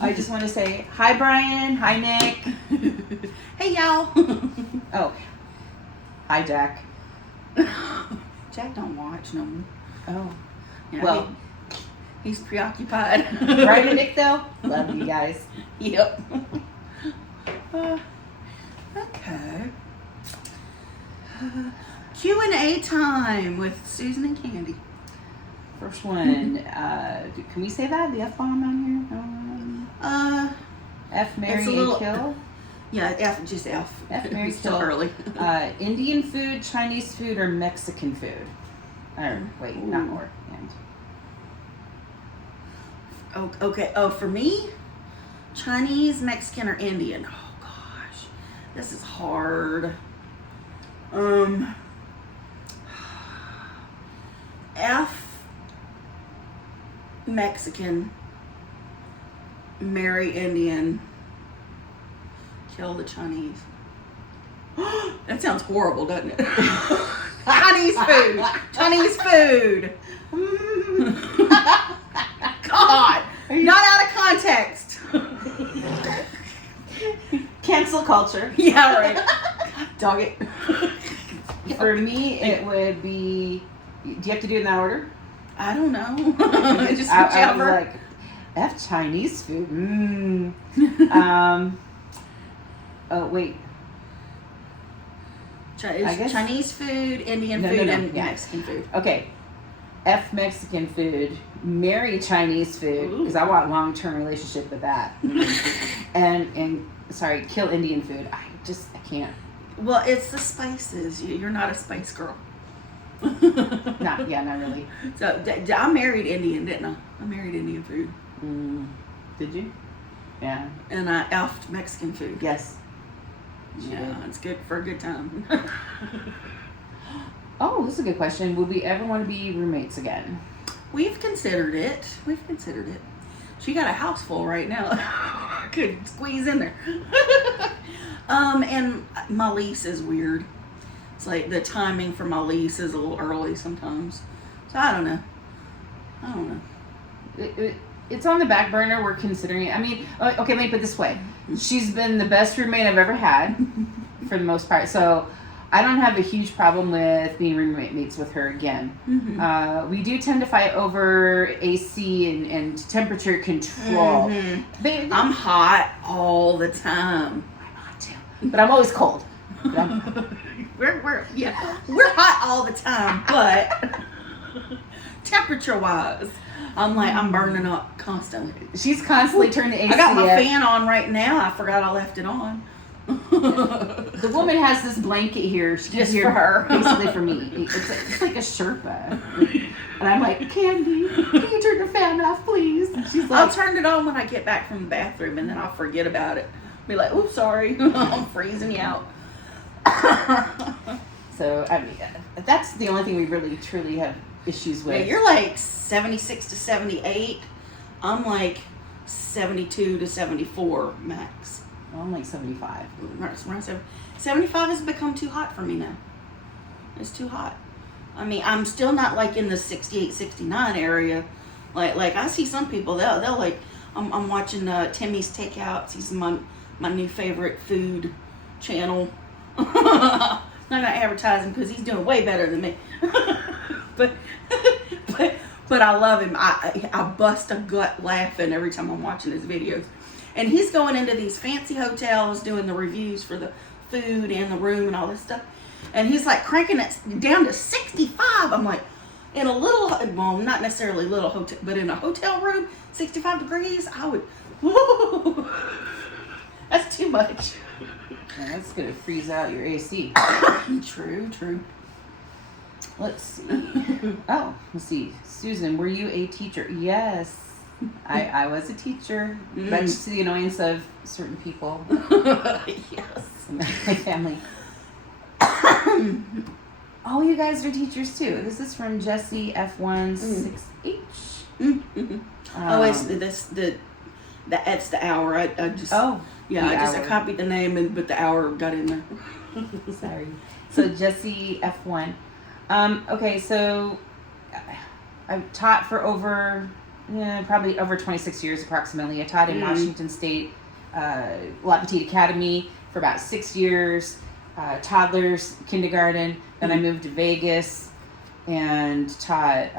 I just want to say hi, Brian. Hi, Nick. Hey, y'all. Oh, hi, Jack. Jack don't watch no more. Oh, Yeah, well, he's preoccupied. Brian and Nick, though, love you guys. Yep. Okay. Q&A time with Susan and Candy. First one, can we say that? The F-bomb on here? F, marry, and kill? Yeah, F, just F. F, marry, Still kill. early. Indian food, Chinese food, or Mexican food? Or, wait, not or. And. Oh, okay. Oh, for me, Chinese, Mexican, or Indian? Oh, gosh. This is hard. F, Mexican, marry Indian, kill the Chinese. That sounds horrible, doesn't it? Chinese food. Chinese food. God. Not out of context. Cancel culture. Yeah, right. Dog it. For me, it would be. Do you have to do it in that order? I don't know. Just I whichever. was like, F, Chinese food. Oh wait. I guess- Chinese food, Indian food, and Mexican food. Okay. F, Mexican food. Marry Chinese food because I want a long-term relationship with that. and sorry, kill Indian food. I can't. Well, it's the spices. You're not a spice girl. Not really. So I married Indian, didn't I? I married Indian food. Did you? Yeah. And I effed Mexican food. Yes. Yeah, it's good for a good time. Oh, this is a good question. Would we ever want to be roommates again? We've considered it. She got a house full right now. Could squeeze in there. And my lease is weird. It's like the timing for my lease is a little early sometimes. So I don't know. It's on the back burner. We're considering it. I mean, okay, let me put it this way. She's been the best roommate I've ever had for the most part. So I don't have a huge problem with being roommates with her again. Mm-hmm. We do tend to fight over AC and temperature control. Mm-hmm. I'm hot all the time. I'm hot too. But I'm always cold. We're hot all the time, but temperature wise, I'm burning up constantly. She's constantly turning the AC. I got my fan on right now. I forgot I left it on. The woman has this blanket here. Just for her. Basically for me. It's like a Sherpa. And I'm like, Candy, can you turn the fan off, please? And she's like, I'll turn it on when I get back from the bathroom, and then I'll forget about it. Be like, oops, sorry. I'm freezing you out. So, I mean, that's the only thing we really, truly have issues with. Yeah, you're like 76 to 78. I'm like 72 to 74 max. Well, I'm like 75. Around 75 has become too hot for me now. It's too hot. I mean, I'm still not like in the 68, 69 area. Like I see some people, they'll like, I'm watching Timmy's Takeouts. He's my new favorite food channel. Not gonna advertise him because he's doing way better than me. but I love him. I bust a gut laughing every time I'm watching his videos. And he's going into these fancy hotels doing the reviews for the food and the room and all this stuff. And he's like cranking it down to 65. I'm like, in a little, well, not necessarily little hotel, but in a hotel room, 65 degrees, I would, whoa, that's too much. Yeah, that's going to freeze out your AC. True. Let's see. Oh, let's see. Susan, were you a teacher? Yes. I was a teacher, much to the annoyance of certain people. Yes. In my family. Oh, you guys are teachers too. This is from Jessie F16H. Oh, it's that's the hour. I just I copied the name, but the hour got in there. Sorry. So Jessie F1. Okay, so I've taught for over probably over 26 years approximately. I taught in Washington State, La Petite Academy for about 6 years, toddlers, kindergarten. Then I moved to Vegas and taught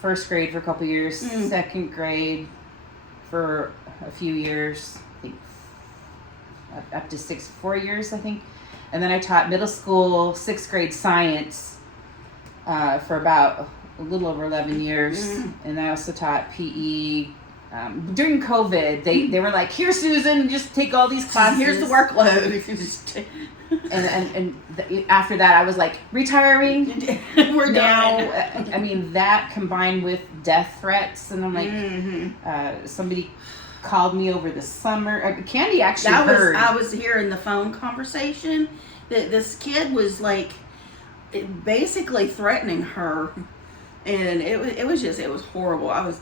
first grade for a couple years, second grade for a few years, I think up to 4 years, I think. And then I taught middle school, 6th grade science for about a little over 11 years. And I also taught PE. During COVID, they were like, "Here, Susan, just take all these classes. Here's the workload." If you just after that, I was like, retiring. We're done. I mean, that combined with death threats, and I'm like, somebody called me over the summer. Candy actually heard. I was hearing the phone conversation that this kid was like, basically threatening her, and it was horrible. I was.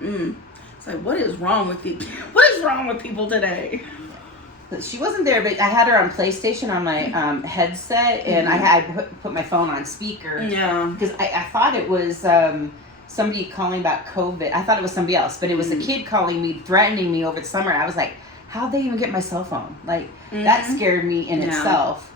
It's like, what is wrong with people? What is wrong with people today? She wasn't there, but I had her on PlayStation on my headset, and I had put my phone on speaker. Yeah. Because I thought it was somebody calling about COVID. I thought it was somebody else, but it was a kid calling me, threatening me over the summer. I was like, how'd they even get my cell phone? Like, that scared me in itself.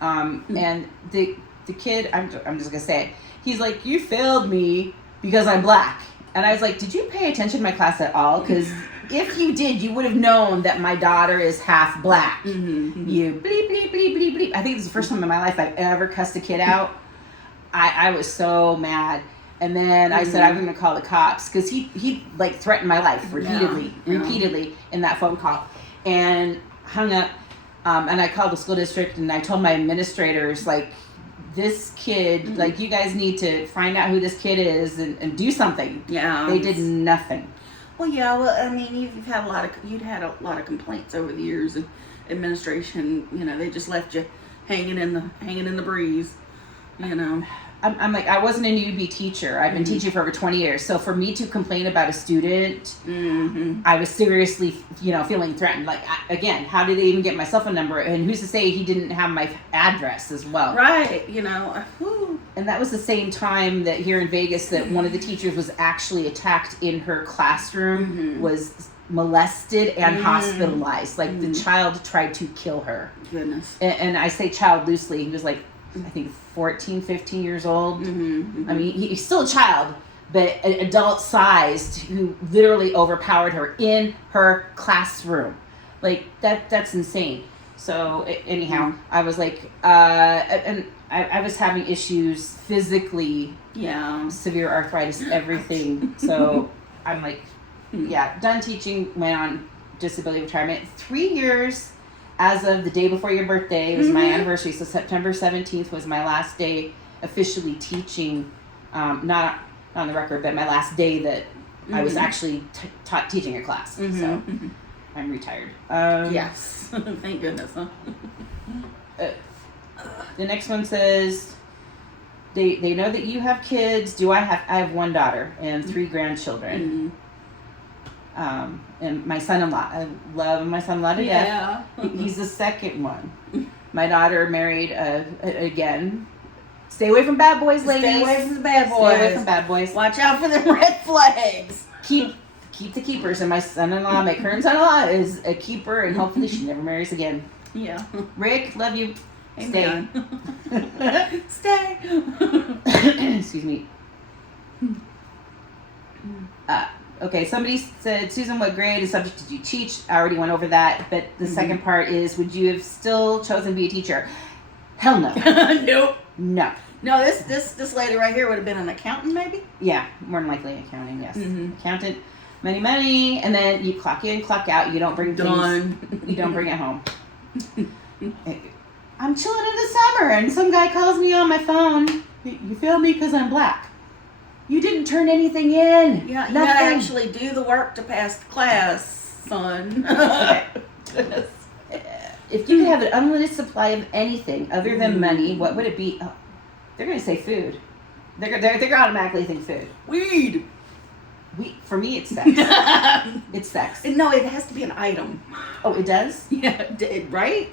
And the kid, I'm just going to say it, he's like, "You failed me because I'm black." And I was like, "Did you pay attention to my class at all? Because if you did, you would have known that my daughter is half black." You bleep, bleep, bleep, bleep, bleep. I think this is the first time in my life I've ever cussed a kid out. I was so mad. And then I said, "I'm going to call the cops." Because he like threatened my life repeatedly in that phone call. And hung up. And I called the school district, and I told my administrators, like, "This kid, like, you guys need to find out who this kid is and do something." Yeah. They did nothing. Well, yeah. Well, I mean, you'd had a lot of complaints over the years, and administration, they just left you hanging in the breeze, I'm like, I wasn't a newbie teacher. I've been teaching for over 20 years. So for me to complain about a student, I was seriously, feeling threatened. Like, again, how did they even get my cell phone number? And who's to say he didn't have my address as well? Right, And that was the same time that here in Vegas that one of the teachers was actually attacked in her classroom, was molested and hospitalized. Like, the child tried to kill her. Goodness. And I say child loosely. He was like, I think 14, 15 years old. I mean, he's still a child, but an adult-sized who literally overpowered her in her classroom. Like, that's insane. So anyhow, I was like, and I was having issues physically. Yeah. Severe arthritis, everything. So I'm like, done teaching, went on disability retirement. 3 years. As of the day before your birthday, was my anniversary, so September 17th was my last day officially teaching, not on the record, but my last day that I was actually teaching a class. So I'm retired. Yes, thank goodness. Huh? The next one says, they know that you have kids. I have one daughter and 3 grandchildren. And my son-in-law, I love my son-in-law to death. He's the second one. My daughter married again. Stay away from bad boys, ladies. Stay away from the bad boys. Stay away from bad boys. Watch out for the red flags. Keep the keepers. And my son-in-law, my current son-in-law, is a keeper, and hopefully she never marries again. Yeah. Rick, love you. Amen. Stay. Excuse me. Okay, somebody said, "Susan, what grade and subject did you teach?" I already went over that, but the second part is, would you have still chosen to be a teacher? Hell no. Nope. No. No, this lady right here would have been an accountant, maybe? Yeah, more than likely accounting, yes. Accountant, money, and then you clock in, clock out. You don't bring things. You don't bring it home. I'm chilling in the summer, and some guy calls me on my phone. "You failed me because I'm black." You didn't turn anything in. Yeah, you gotta actually do the work to pass the class, son. If you could have an unlimited supply of anything other than money, what would it be? Oh, they're gonna say food. They're gonna automatically think food. Weed. For me, it's sex. It's sex. No, it has to be an item. Oh, it does? Yeah, right?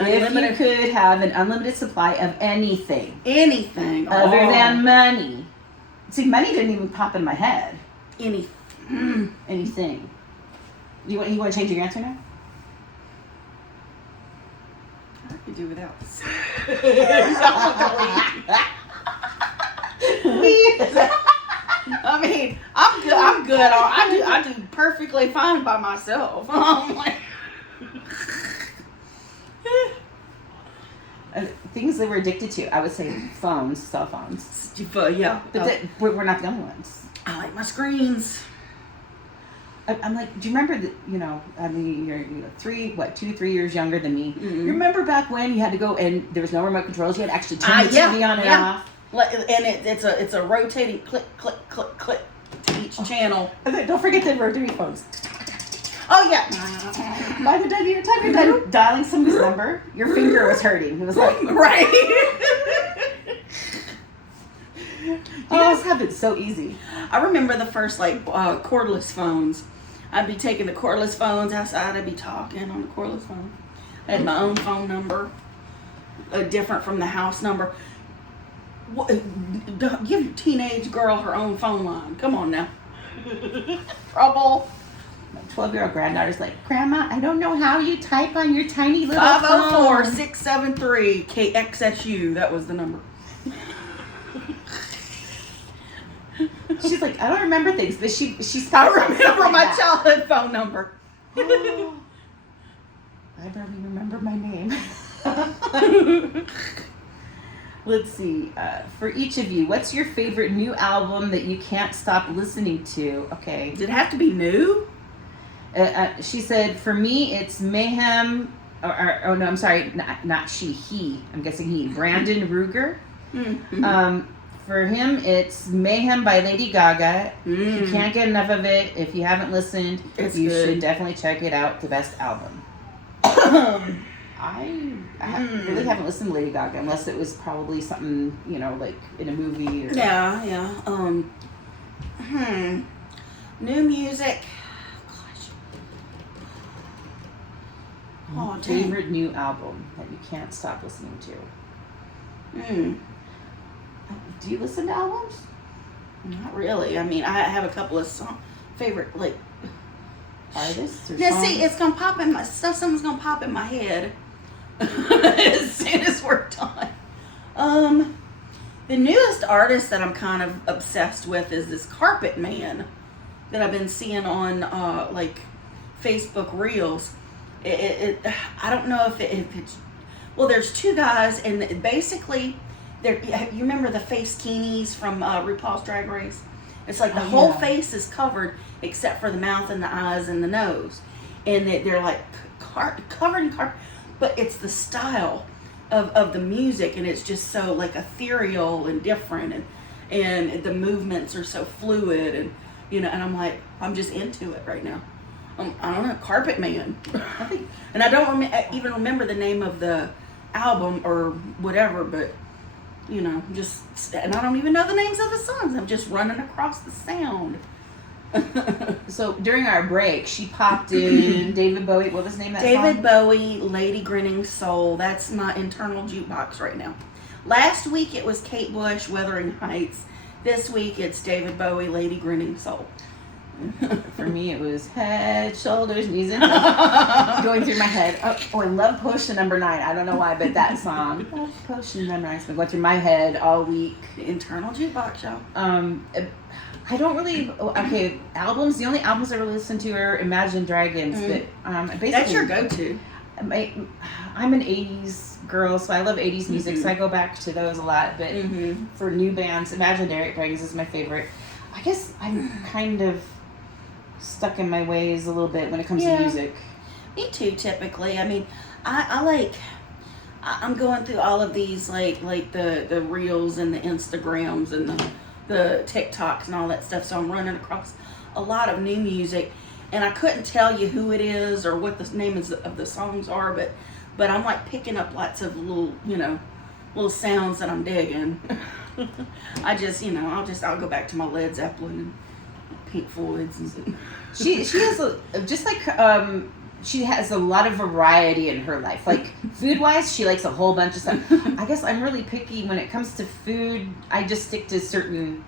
If you could have an unlimited supply of anything. Anything. Other than money. See, money didn't even pop in my head. Anything. You want to change your answer now? I could do without this. I mean, I'm good. I'm good. I do perfectly fine by myself. I'm like, things they were addicted to. I would say phones, cell phones. Yeah. But we're not the only ones. I like my screens. I'm like, do you remember that, I mean, you're 2 to 3 years younger than me. Mm-hmm. You remember back when you had to go and there was no remote controls? You had to actually turn the TV on and off. And it's a rotating click, click, click, click to each channel. And then don't forget the rotary phones. Oh, yeah. By the time you're done dialing somebody's number, your finger was hurting. It was like, right. You guys have it so easy. I remember the first cordless phones. I'd be taking the cordless phones outside. I'd be talking on the cordless phone. I had my own phone number, different from the house number. Give your teenage girl her own phone line. Come on now. Trouble. My 12-year-old granddaughter's like, Grandma, I don't know how you type on your tiny little phone. 504-673 KXSU. That was the number. She's like, I don't remember things, but she's I remember my childhood phone number. Oh, I barely remember my name. Let's see. For each of you, what's your favorite new album that you can't stop listening to? Okay. Did it have to be new? She said, for me, it's Mayhem. Oh no, I'm sorry, not she. He. I'm guessing he. Brandon Ruger. Mm-hmm. For him, it's Mayhem by Lady Gaga. You can't get enough of it. If you haven't listened, you should definitely check it out. The best album. I really haven't listened to Lady Gaga unless it was probably something, like in a movie. Or... Yeah. New music. Gosh. Oh, favorite new album that you can't stop listening to? Do you listen to albums? Not really. I mean, I have a couple of favorite artists or now, songs? see, it's gonna pop in my stuff. Something's gonna pop in my head as soon as we're done. The newest artist that I'm kind of obsessed with is this Carpet Man that I've been seeing on Facebook Reels. I don't know if it's well. There's two guys, and basically. You remember the face keenies from RuPaul's Drag Race? It's like the whole face is covered except for the mouth and the eyes and the nose. And they're like covered in carpet. But it's the style of the music, and it's just so like ethereal and different. And the movements are so fluid. And, and I'm like, I'm just into it right now. I don't know, Carpet Man. And I don't even remember the name of the album or whatever, but... and I don't even know the names of the songs. I'm just running across the sound. So during our break, she popped in David Bowie. What was the name of that song? David Bowie, Lady Grinning Soul. That's my internal jukebox right now. Last week it was Kate Bush, Wuthering Heights. This week it's David Bowie, Lady Grinning Soul. For me, it was Head, Shoulders, Knees, and Toes going through my head. Oh, I love Potion number 9. I don't know why, but that song, Potion number 9, has been going through my head all week. The internal jukebox, y'all. I don't really. Okay, albums. The only albums I really listen to are Imagine Dragons, but basically that's your go-to. I'm an '80s girl, so I love '80s music, so I go back to those a lot. But for new bands, Imagine Dragons is my favorite. I guess I'm kind of stuck in my ways a little bit when it comes to music. Me too, typically. I mean, I'm going through all of these like the reels and the Instagrams and the TikToks and all that stuff. So I'm running across a lot of new music, and I couldn't tell you who it is or what the name of the songs are, but I'm like picking up lots of little sounds that I'm digging. I just I'll go back to my Led Zeppelin and Pink Floyd's and she has she has a lot of variety in her life. Like food wise, she likes a whole bunch of stuff. I guess I'm really picky when it comes to food. I just stick to certain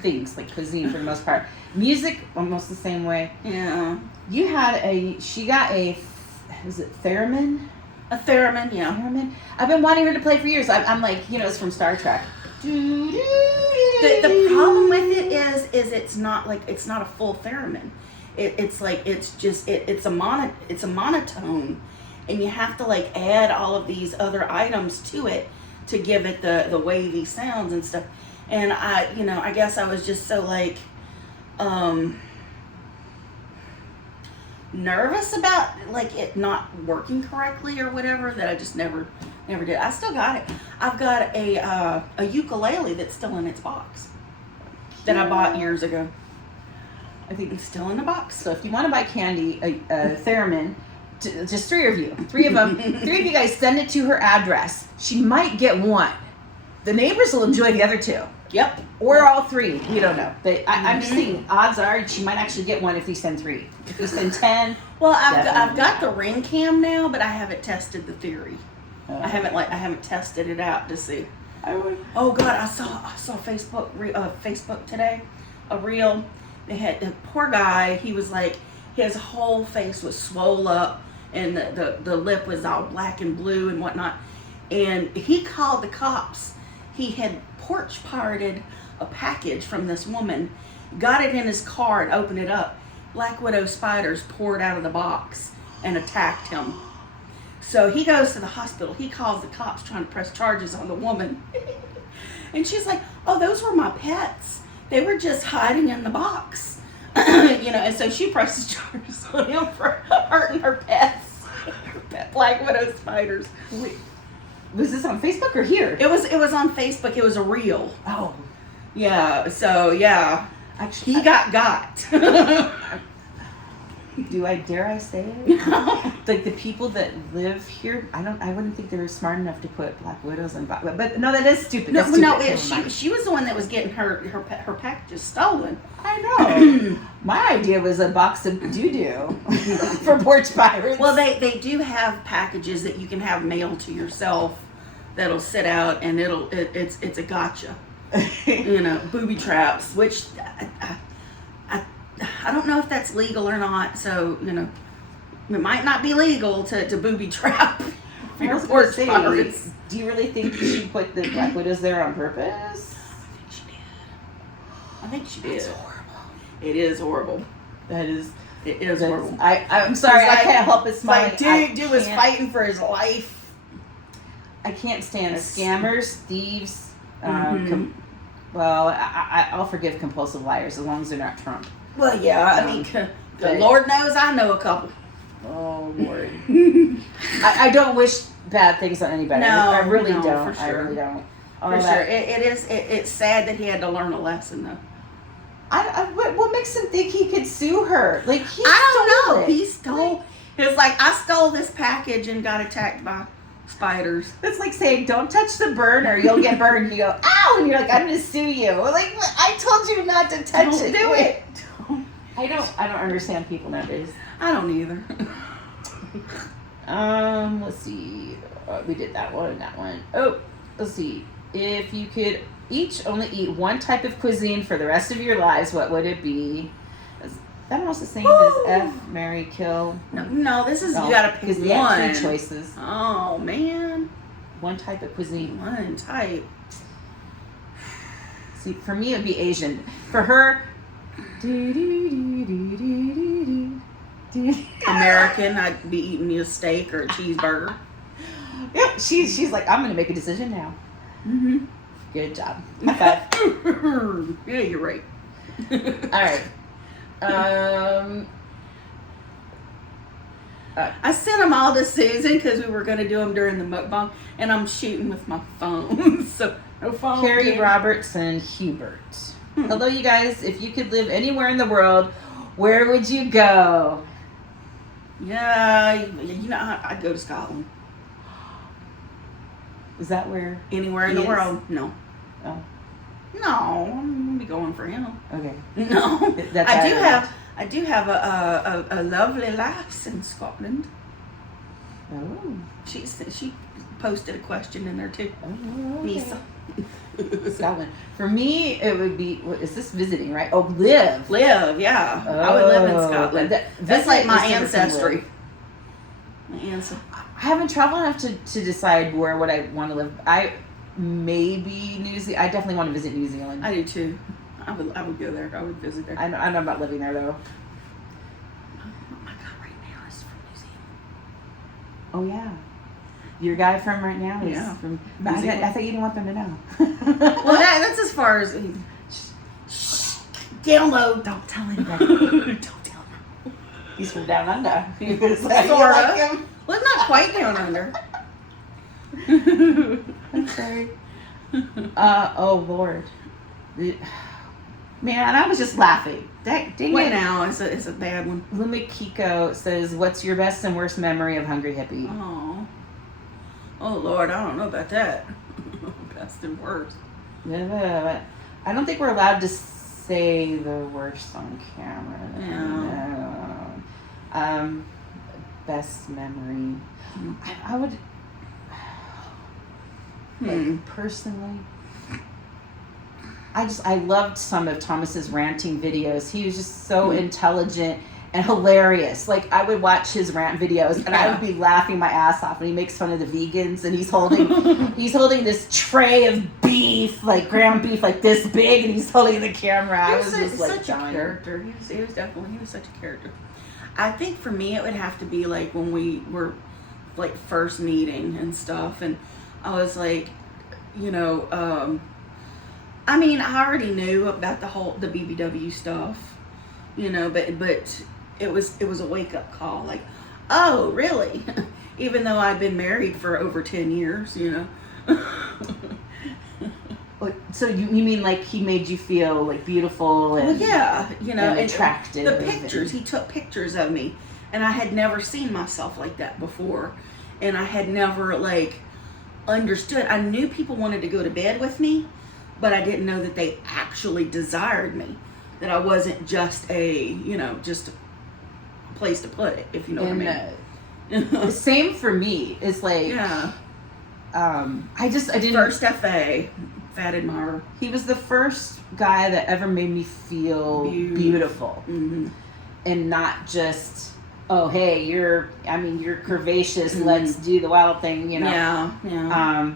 things, like cuisine for the most part. Music, almost the same way. Yeah. She got a, is it Theremin? A theremin, yeah. Theremin? I've been wanting her to play for years. I'm like, it's from Star Trek. The problem with it is it's not a full theremin. It's a monotone, and you have to like add all of these other items to it to give it the wavy sounds and stuff. And I guess I was just so like nervous about like it not working correctly or whatever that I just never did. I still got it. I've got a ukulele that's still in its box that I bought years ago. I think it's still in the box. So if you want to buy Candy a Theremin, just three of them, three of you guys send it to her address. She might get one. The neighbors will enjoy the other two. Yep. Or all three. We don't know. But I'm just thinking, odds are she might actually get one if you send 3. If you send 10. Well, I've got the ring cam now, but I haven't tested the theory. I haven't tested it out to see. Oh God, I saw Facebook today, a reel. They had the poor guy. He was like, his whole face was swole up, and the lip was all black and blue and whatnot. And he called the cops. He had porch pirated a package from this woman, got it in his car and opened it up. Black widow spiders poured out of the box and attacked him. So he goes to the hospital. He calls the cops trying to press charges on the woman. And she's like, oh, those were my pets. They were just hiding in the box. And so she presses charges on him for hurting her pets. Her pet black widow spiders. Wait, was this on Facebook or here? It was on Facebook. It was a reel. Oh. Yeah, so yeah. Actually, he got. Dare I say it? Like the people that live here, I wouldn't think they were smart enough to put black widows in box. But no, that is stupid. That's stupid. She was the one that was getting her packages stolen. I know. My idea was a box of doo-doo for porch pirates. Well, they do have packages that you can have mailed to yourself that'll sit out, and it's a gotcha. Booby traps, which I don't know if that's legal or not. So it might not be legal to booby trap your porch pirates. Do you really think she put the black widows there on purpose? I think she did. That's horrible. It is horrible. It is horrible. I'm sorry. I can't help but smile. Dude was fighting for his life. I can't stand scammers, thieves. I'll forgive compulsive liars as long as they're not Trump. Well, yeah. I mean, the Lord knows I know a couple. Oh Lord. I don't wish bad things on anybody. No, I really don't. For sure. I really don't. For sure. It's sad that he had to learn a lesson though. What makes him think he could sue her? Like I don't know. He stole. It's like I stole this package and got attacked by spiders. It's like saying, "Don't touch the burner, you'll get burned." You go, "Ow!" and you're like, "I'm gonna sue you." Like I told you not to touch it. Do it. I don't understand people nowadays. I don't either. Let's see. We did that one and that one. Oh, let's see. If you could each only eat one type of cuisine for the rest of your lives, what would it be? Is that almost the same as F, marry, kill? No, this is you gotta pick one. Have 3 choices. Oh man. One type of cuisine. One type. See, for me it would be Asian. For her, American, I'd be eating me a steak or a cheeseburger. Yep, she's like, I'm gonna make a decision now. Mm-hmm. Good job. Okay. Yeah, you're right. All right. I sent them all to Susan because we were going to do them during the mukbang, and I'm shooting with my phone. So no phone. Carrie Robertson Hubert. Hello, you guys. If you could live anywhere in the world, where would you go? Yeah, I'd go to Scotland. Is that where? Anywhere in the world? No. Oh. No, I'm gonna be going for him. Okay. No, I do have a lovely lass in Scotland. Oh. She posted a question in there too. Oh, okay. Misa. Scotland. For me, it would be. What, is this visiting? Right? Oh, live. Live, yeah. I would live in Scotland. That's like my visit is different from ancestry. live. My ancestry. I haven't traveled enough to decide where would I want to live. Maybe New Zealand. I definitely want to visit New Zealand. I do too. I would go there. I would visit there. I know about living there though. Oh my God! Right now is from New Zealand. Oh yeah, your guy from right now is from. New Zealand. I thought you didn't want them to know. Well, that's as far as. Download. Don't tell anybody. Don't tell him. He's from down under. He was Sorta. you like him? Well, it's not quite down under. I'm sorry. Oh Lord, man! I was just laughing. Dang What it. now? It's a bad one. Lumikiko says, "What's your best and worst memory of Hungry Hippie?" Oh Lord, I don't know about that. Best and worst. I don't think we're allowed to say the worst on camera. Yeah. Best memory. I would. Like, personally, I loved some of Thomas's ranting videos. He was just so intelligent and hilarious. Like, I would watch his rant videos and I would be laughing my ass off. And he makes fun of the vegans and he's holding this tray of beef, like ground beef, like this big, and he's holding the camera. I was just like such a character. He was such a character. I think for me it would have to be like when we were like first meeting and stuff, and I was like, you know, I mean, I already knew about the BBW stuff, you know, but it was a wake up call, like, oh, really? Even though I'd been married for over 10 years, you know. So you mean like he made you feel like beautiful and yeah, you know, and attractive? The pictures, he took pictures of me, and I had never seen myself like that before, and I had never like understood. I knew people wanted to go to bed with me, but I didn't know that they actually desired me. That I wasn't just just a place to put it, if you know what I mean. Same for me. It's like, yeah. I didn't. First FA, fat admirer. He was the first guy that ever made me feel beautiful, and not just, oh hey, you're curvaceous. Let's do the wild thing, you know. Yeah.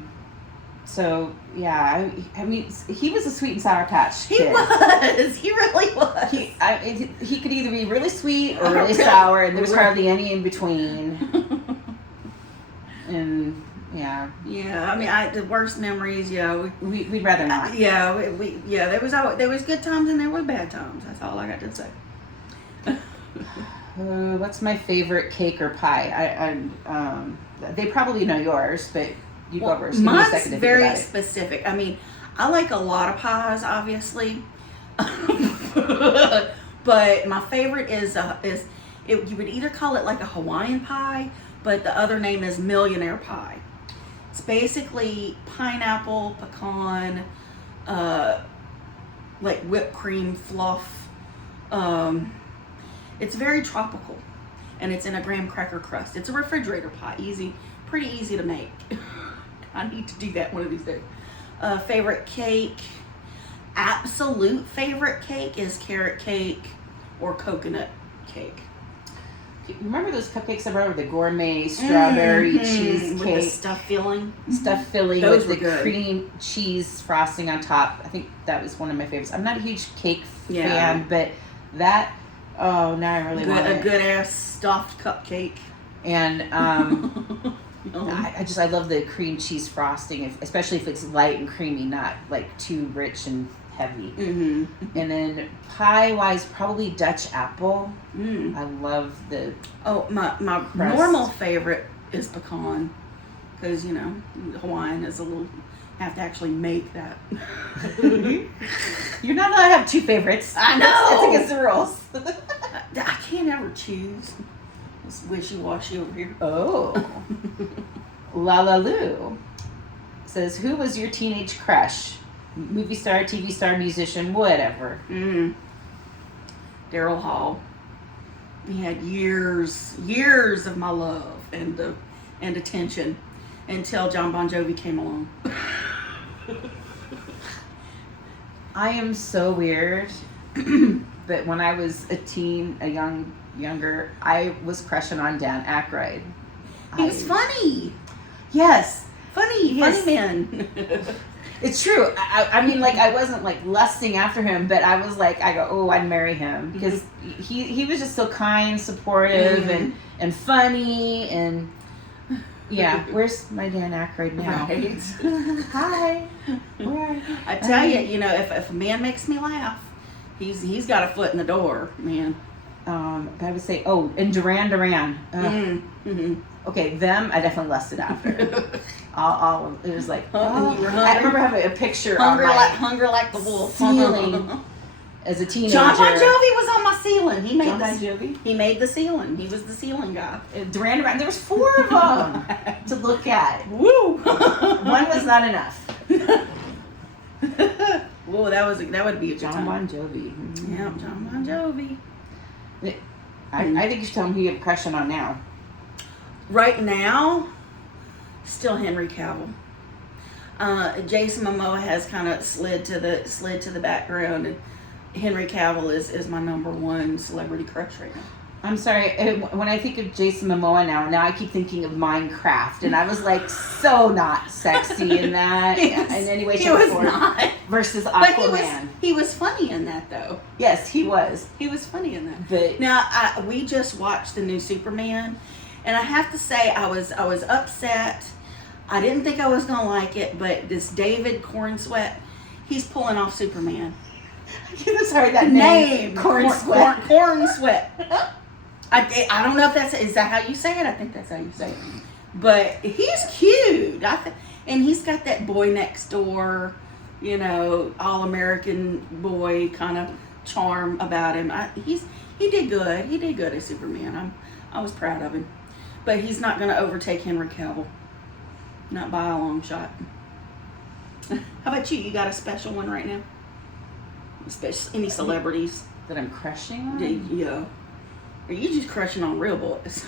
So yeah, I mean, he was a sweet and sour patch kid. He was. He really was. He could either be really sweet or really sour, and there was hardly any in between. And yeah. Yeah, I mean, the worst memories. Yeah, we'd rather not. Yeah, there was good times and there were bad times. That's all I got to say. What's my favorite cake or pie? They probably know yours, but you go over. Give me a second to think very about it. specific. I mean, I like a lot of pies, obviously, but my favorite is you would either call it like a Hawaiian pie, but the other name is millionaire pie. It's basically pineapple, pecan, like whipped cream fluff. It's very tropical, and it's in a graham cracker crust. It's a refrigerator pie, pretty easy to make. I need to do that one of these days. Favorite cake, absolute favorite cake is carrot cake or coconut cake. Remember those cupcakes I brought with the gourmet strawberry cheesecake? With the stuffed filling? Stuffed filling Those with were the good. cream cheese frosting on top. I think that was one of my favorites. I'm not a huge cake fan, but that, oh, now I really want it. A good ass stuffed cupcake. And I love the cream cheese frosting, especially if it's light and creamy, not like too rich and heavy. And then pie-wise, probably Dutch apple. I love the my crust. normal favorite is pecan, because Hawaiian is a little, have to actually make that. You're not allowed to have two favorites. I know. It's against the rules. I can't ever choose. It's wishy-washy over here. Oh. La Lou says, who was your teenage crush? Movie star, TV star, musician, whatever. Daryl Hall. He had years of my love and attention until John Bon Jovi came along. I am so weird, but when I was a teen, younger, I was crushing on Dan Aykroyd. He was funny. Yes. Funny man. It's true. I mean, like, I wasn't, like, lusting after him, but I was like, I'd marry him. Because he was just so kind, supportive, and funny, and, yeah. Where's my Dan Aykroyd now? Right. Hi. I tell you, you know, if a man makes me laugh, he's got a foot in the door, man. But I would say, and Duran Duran. Okay, them I definitely lusted after. all it was like, I remember having a picture Hunger on my like the wolf ceiling as a teenager. John Bon Jovi was on my ceiling. He made John Bon Jovi? He made the ceiling. He was the ceiling guy. Duran Duran. There was 4 of them to look at. Woo! One was not enough. Whoa, that would be a good John time. Bon Jovi. Yeah, John Bon Jovi. I think you should tell him who you have a crush on now. Right now, still Henry Cavill. Jason Momoa has kind of slid to the background, and Henry Cavill is my number 1 celebrity crush right now. I'm sorry, when I think of Jason Momoa now I keep thinking of Minecraft, and I was like, so not sexy in that in any way, shape, or form. Not. Versus Aquaman. But he was funny in that, though. Yes, he was. He was funny in that. But now we just watched the new Superman, and I have to say I was upset. I didn't think I was gonna like it, but this David Cornsweet, he's pulling off Superman. I'm sorry, that name. Cornsweet. Cornsweet. I don't know if is that how you say it? I think that's how you say it. But he's cute. And he's got that boy next door, you know, all-American boy kind of charm about him. He did good. He did good as Superman. I was proud of him. But he's not going to overtake Henry Cavill. Not by a long shot. How about you? You got a special one right now? Any celebrities that I'm crushing on? Yeah. Or you just crushing on real boys?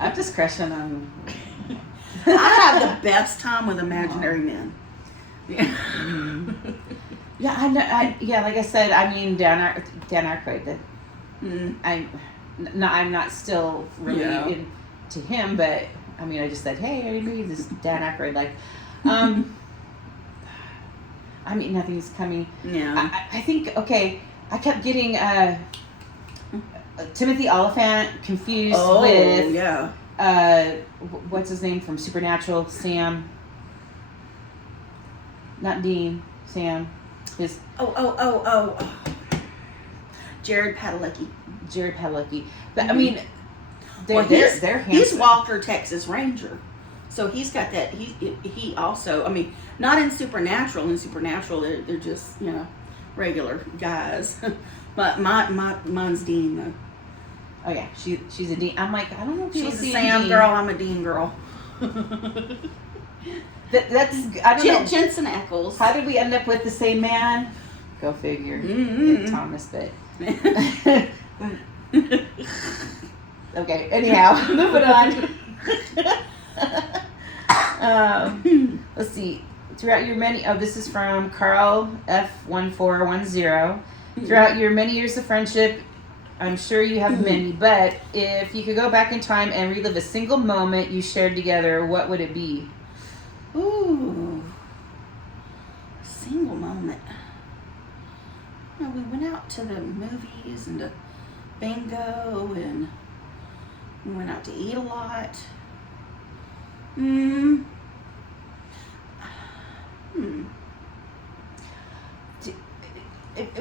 I'm just crushing on. I have the best time with imaginary men. Yeah. Yeah, I know. Like I said, I mean Dan Aykroyd. I'm not still really into him, but I mean, I just said, hey, I made this Dan Aykroyd. Like, I mean, nothing's coming. Yeah. I think I kept getting Timothy Oliphant confused with what's his name from Supernatural? Sam. Not Dean. Sam. His. Jared Padalecki. But I mean, they're handsome. He's Walker, Texas Ranger. So he's got that. He also. I mean, not in Supernatural. In Supernatural, they're just regular guys. But mine's Dean though. Oh yeah, she's a Dean. I'm like, I don't know if she's a Sam girl. I'm a Dean girl. That's I don't know. Jensen Ackles. How did we end up with the same man? Go figure. Thomas, but. Okay. Anyhow, moving on. Let's see. Throughout your many, this is from Carl F1410. Throughout your many years of friendship, I'm sure you have many, but if you could go back in time and relive a single moment you shared together, what would it be? Ooh, single moment. We went out to the movies and to bingo, and we went out to eat a lot.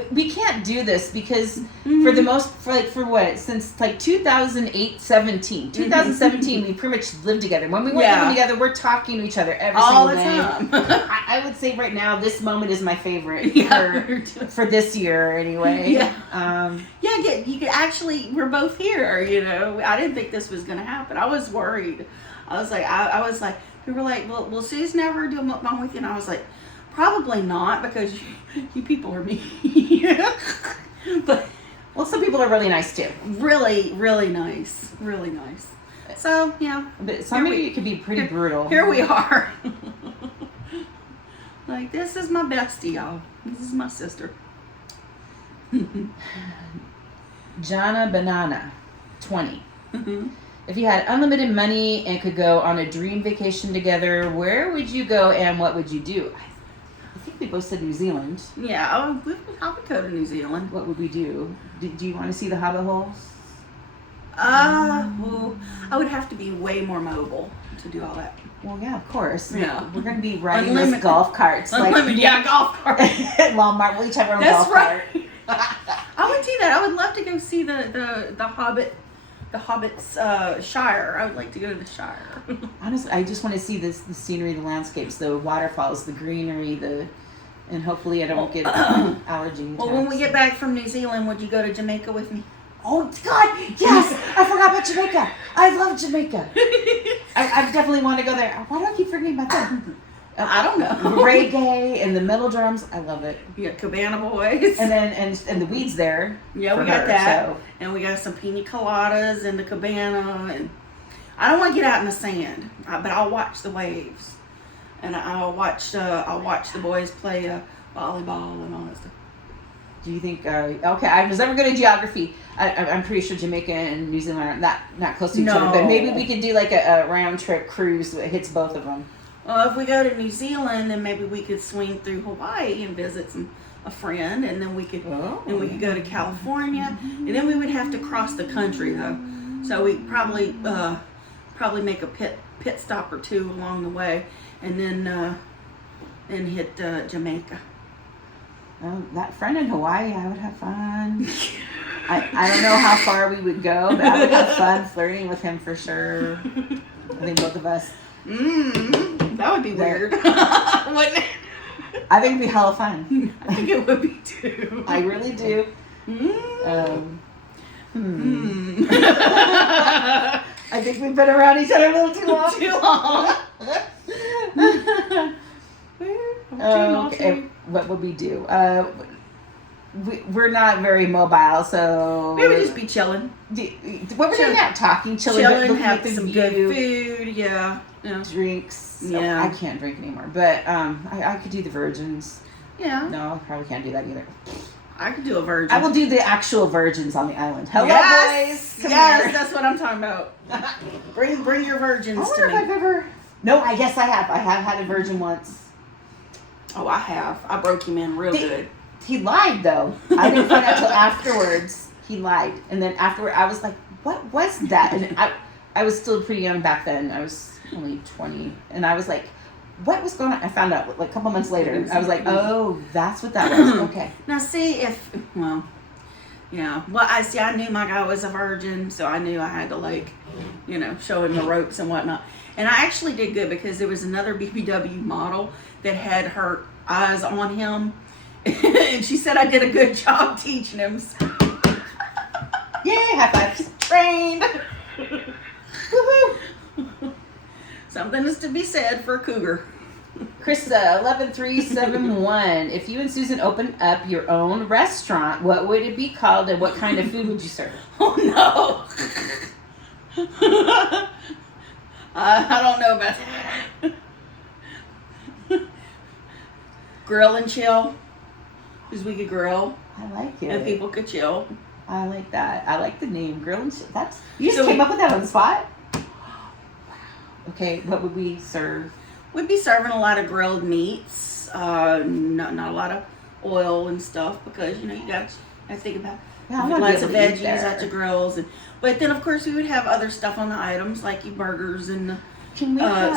We can't do this because since like 2017 we pretty much lived together. When we weren't living together, we're talking to each other every all single the day. time. I would say right now this moment is my favorite for this year anyway. You could actually, we're both here, I didn't think this was going to happen. I was worried. I was like, people were like, will Susan ever do a mukbang with you? And I was like, probably not, because you people are mean. But some people are really nice too. Really, really nice. Really nice. So, But some of you could be pretty brutal. Here we are. Like, this is my bestie, y'all. This is my sister. Jana Banana, 20. Mm-hmm. If you had unlimited money and could go on a dream vacation together, where would you go and what would you do? I think we both said New Zealand. Yeah, I would go to New Zealand. What would we do? Do you want to see the Hobbit holes? Well, I would have to be way more mobile to do all that. Well, yeah, of course. Yeah. We're going to be riding Unlimited. those golf carts. Unlimited, yeah, golf cart. Walmart. We'll each have our own That's golf right. cart. I would do that. I would love to go see the Hobbit's Shire. I would like to go to the Shire. Honestly, I just want to see the scenery, the landscapes, the waterfalls, the greenery, and hopefully I don't get allergy attacks. Well, when we get back from New Zealand, would you go to Jamaica with me? Oh, God, yes! I forgot about Jamaica. I love Jamaica. I definitely want to go there. Why do I keep forgetting about that? I don't know. Reggae and the metal drums. I love it. You got Cabana Boys. And then and the weeds there. Yeah, we got that. And we got some pina coladas in the cabana. And I don't want to get out in the sand, but I'll watch the waves. And I'll watch the boys play volleyball and all that stuff. Do you think? Okay, I was never good at geography. I'm pretty sure Jamaica and New Zealand are not close to each other. But maybe we could do like a round trip cruise that hits both of them. Well, if we go to New Zealand, then maybe we could swing through Hawaii and visit a friend, and then we could go to California, and then we would have to cross the country though. So we probably make a pit stop or two along the way, and then hit Jamaica. That friend in Hawaii, I would have fun. I don't know how far we would go, but I would have fun flirting with him for sure. I think both of us. That would be weird. Wouldn't it? I think it'd be hella fun. I think it would be too. I really do. I think we've been around each other a little too long. Too long. Okay, what would we do? We're not very mobile, so we would just be chilling. What we're doing now? Talking, chilling, have some good food. Yeah. Drinks. Yeah. I can't drink anymore, but I could do the virgins. Yeah. No, I probably can't do that either. I could do a virgin. I will do the actual virgins on the island. Hello, yes! boys. Come yes, here. that's what I'm talking about. Bring your virgins I to wonder me. if I've ever. No, I guess I have. I have had a virgin once. Oh, I have. I broke him in real good. He lied though. I didn't find out till afterwards. He lied, and then afterward, I was like, "What was that?" And I was still pretty young back then. I was only 20, and I was like, "What was going on?" I found out like a couple months later. I was like, "Oh, that's what that was." Okay. Now see well, I knew my guy was a virgin, so I knew I had to show him the ropes and whatnot. And I actually did good because there was another BBW model that had her eyes on him. And she said I did a good job teaching him. Yay, high fives. Trained. Woohoo. Something is to be said for a cougar. Krista, 11371. If you and Susan opened up your own restaurant, what would it be called and what kind of food would you serve? Oh no. I don't know about that. Grill and chill. Because we could grill. I like it. And people could chill. I like that. I like the name Grill and Chill. You just came up with that on the spot? Okay, what would we serve? We'd be serving a lot of grilled meats. Not a lot of oil and stuff because, you got to think about lots of veggies at your grills. But then, of course, we would have other stuff on the items like your burgers and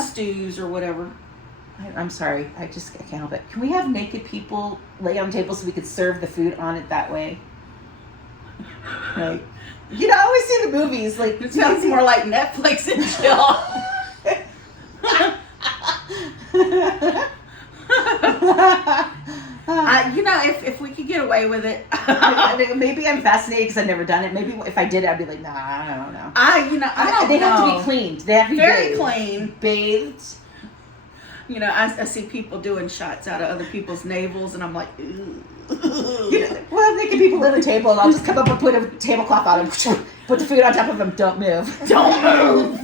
stews or whatever. I'm sorry. I can't help it. Can we have naked people lay on tables so we could serve the food on it that way? Like, I always see the movies. Like, it sounds more like Netflix and chill. If we could get away with it. Maybe I'm fascinated because I've never done it. Maybe if I did, I'd be like, nah, I don't know. They have to be cleaned. They have to be very clean. Bathed. I see people doing shots out of other people's navels, and I'm like, ooh. We'll have naked people at a table, and I'll just come up and put a tablecloth on them, put the food on top of them. Don't move. Don't move.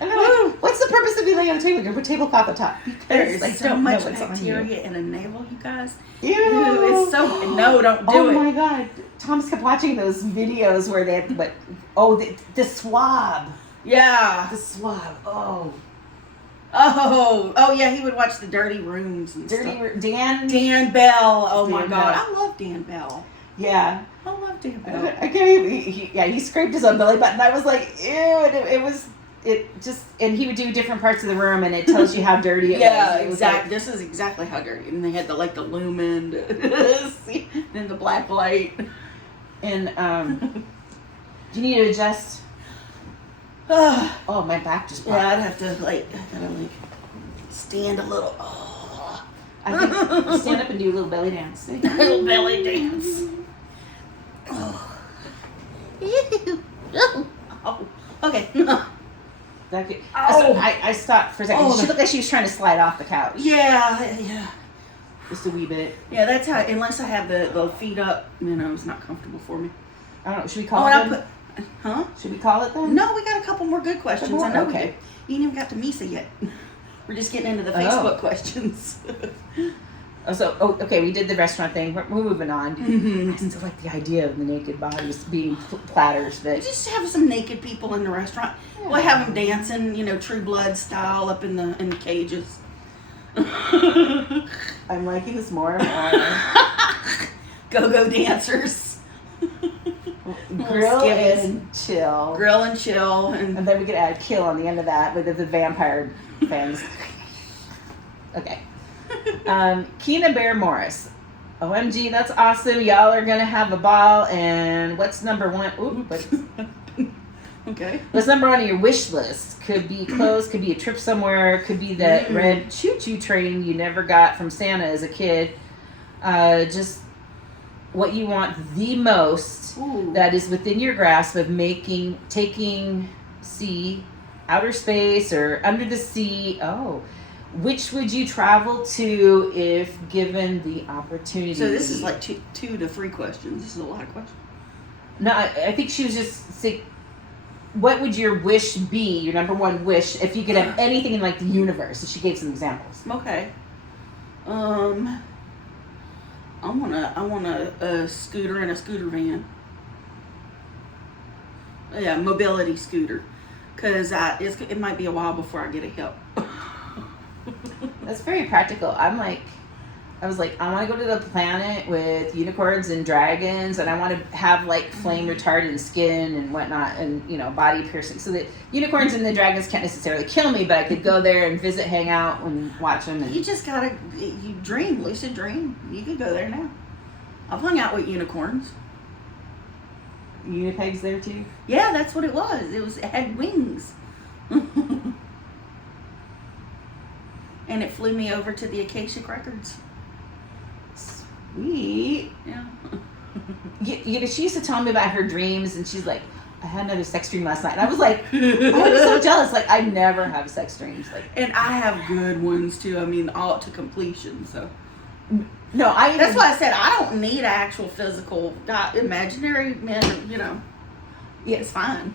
And they're like, what's the purpose of me laying on the table? You're gonna put tablecloth on top. There Because is so much bacteria in a navel, you guys. Ew. Ew, it's so no, don't do it. Oh my god, Thomas kept watching those videos where they had the swab. Yeah. The swab. Oh Yeah, he would watch the Dirty Rooms and stuff. Dan Bell. Oh my Dan God, Bell. I love Dan Bell. Yeah. I love Dan Bell. I can't even, he scraped his own belly button. I was like, ew, and and he would do different parts of the room, and it tells you how dirty it was. Yeah, It was exactly. This is exactly how dirty. And they had the lumen, and the black light. And do you need to adjust? Oh, my back just popped. Yeah, I'd have to I gotta stand a little. Oh. I think stand up and do a little belly dance. Little belly dance. Oh. Oh. Okay. I stopped for a second. Oh. She looked like she was trying to slide off the couch. Yeah. Just a wee bit. Yeah, that's how. Unless I have the feet up, it's not comfortable for me. I don't know. Should we call it then? Huh? Should we call it then? No, we got a couple more good questions. I know okay. we do. You ain't even got to Misa yet. We're just getting into the Facebook questions. Okay, we did the restaurant thing. We're moving on. Mm-hmm. I still like the idea of the naked bodies being platters. We just have some naked people in the restaurant. Yeah. We'll have them dancing, True Blood style up in the cages. I'm liking this more and more. Go-go dancers. Grill and chill. Grill and chill. And then we could add kill on the end of that with the vampire fangs. Okay. Keena Bear Morris. OMG, that's awesome. Y'all are going to have a ball. And what's number one? Okay. What's number one on your wish list? Could be clothes, could be a trip somewhere, could be that red choo-choo train you never got from Santa as a kid. Just what you want the most. Ooh. That is within your grasp of taking outer space or under the sea. Oh, which would you travel to if given the opportunity? So this is like 2 to 3 questions. This is a lot of questions. No, I think she was just saying, what would your wish be? Your number one wish if you could have anything in the universe? And she gave some examples. Okay. I want a scooter and a scooter van. Yeah, mobility scooter, because it might be a while before I get a hip. That's very practical. I was like, I want to go to the planet with unicorns and dragons, and I want to have flame retardant skin and whatnot, and body piercing, so that unicorns and the dragons can't necessarily kill me, but I could go there and visit, hang out, and watch them. And you just gotta dream, lucid dream. You can go there now. I've hung out with unicorns. Unipegs there too? Yeah, that's what it was. It had wings. And it flew me over to the Akashic Records. Sweet. Yeah. She used to tell me about her dreams, and she's like, I had another sex dream last night. And I was like, I was so jealous. I never have sex dreams. And I have good ones too. All to completion, so. No, that's why I said I don't need an actual physical imaginary man, Yeah, it's fine.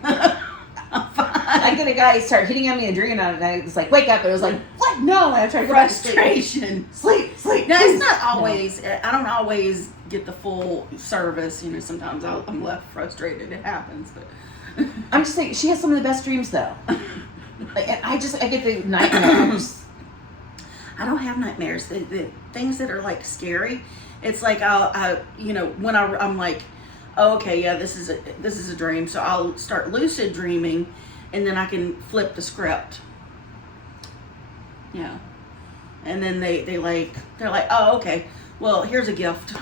I'm fine. I get a guy start hitting on me and drinking on it, and I was like, wake up. And I was like, what? No. And I tried to go back to frustration. Sleep. No, it's not always. No. I don't always get the full service. Sometimes I'm left frustrated. It happens, but I'm just saying she has some of the best dreams though. I get the nightmares. I don't have nightmares. The things that are scary, it's when I'm like, oh, okay, yeah, this is a dream. So I'll start lucid dreaming, and then I can flip the script. Yeah, and then they're like, oh, okay, well, here's a gift.